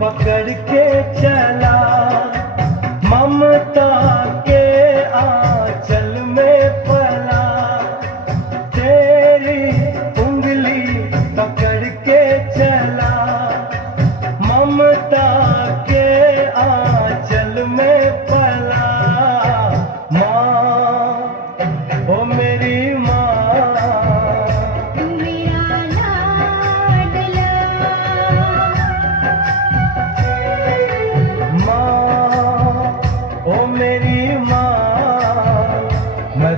पकड़ के चला ममता के आंचल में पला, तेरी उंगली पकड़ के चला ममता के आंचल में पला। माँ ओ मेरी माँ,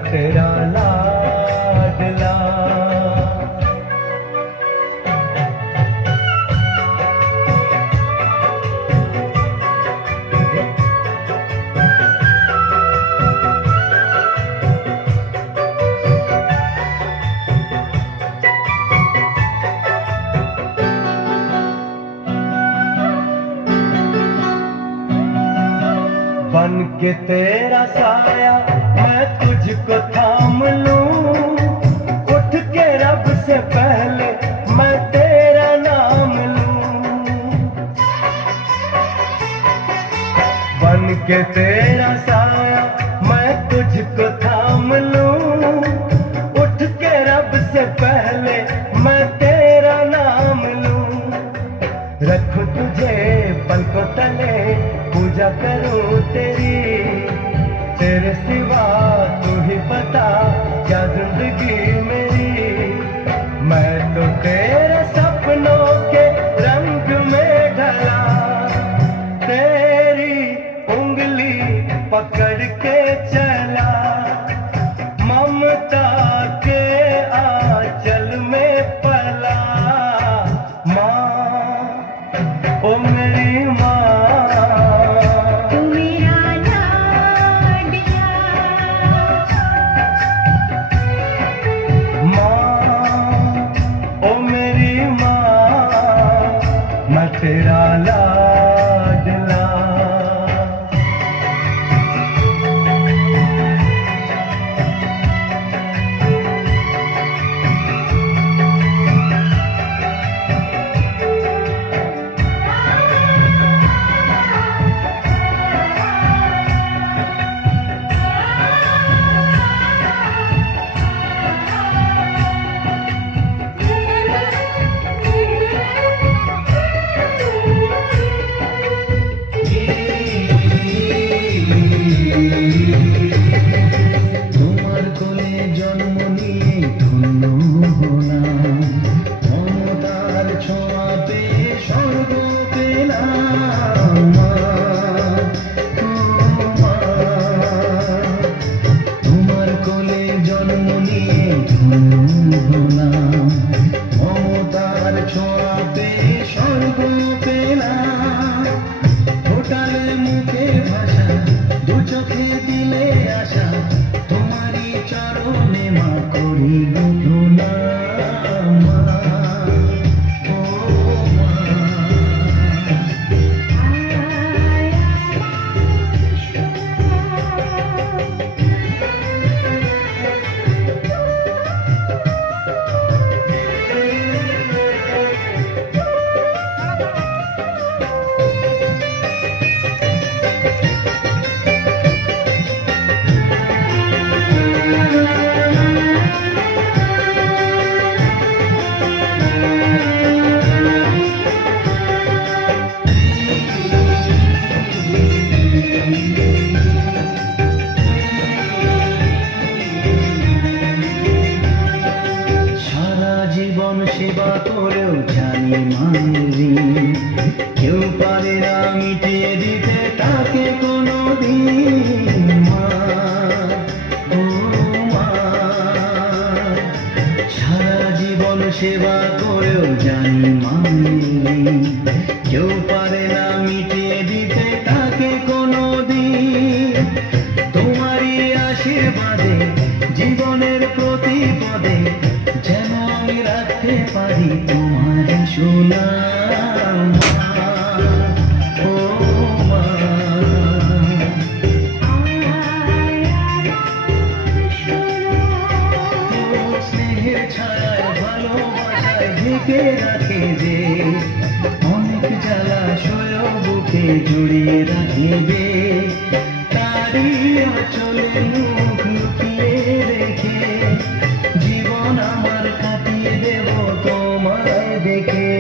तेरा लाडला। बन के तेरा साया मैं तुझको थाम लूं, उठ के रब से पहले मैं तेरा नाम लूं। बन के तेरा साया मैं तुझको थाम लूं, उठ के रब से पहले मैं तेरा नाम लूं। रखूं तुझे पलकों तले, पूजा करूं तेरी, तेरे सिवा तू ही बता क्या जिंदगी मेरी। मैं तो तेरे सपनों के रंग में ढला, तेरी उंगली पकड़ के चला ममता के आंचल में पला। माँ ओ मेरी माँ, तेरा लाडला। তোমার কোলে জন্ম নিয়ে ধন্য হলাম, মমতার ছোঁয়াতে স্বর্গ পেলাম। তোমার কোলে জন্ম নিয়ে ধন্য হলাম, মমতার ছোঁয়াতে স্বর্গ পেলাম। ফোটালে মুখে ভাষা, দু চোখে দিলে আশা, তোমারই চরণে মা করি গুণা। সেবা করেও জানি মায়ের ঋণ, কেউ পারে না মিটিয়ে দিতে। হলেও জানি মানে কেউ পারে না মিটিয়ে দিতে তাকে কোনো দিন। তোমারই আশীর্বাদে জীবনের প্রতি পদে যেন আমি রাখতে পারি তোমার সুনাম। ও মা, স্নেহের ছায়ায় ভালোবাসায় ঢেকে রাখে যে অনেক জ্বালা সয় বুকে জড়িয়ে রাখিবে, তারই চলে মুখ লুকিয়ে রেখে জীবন আমার কাটিয়ে দেব তোমায় দেখে।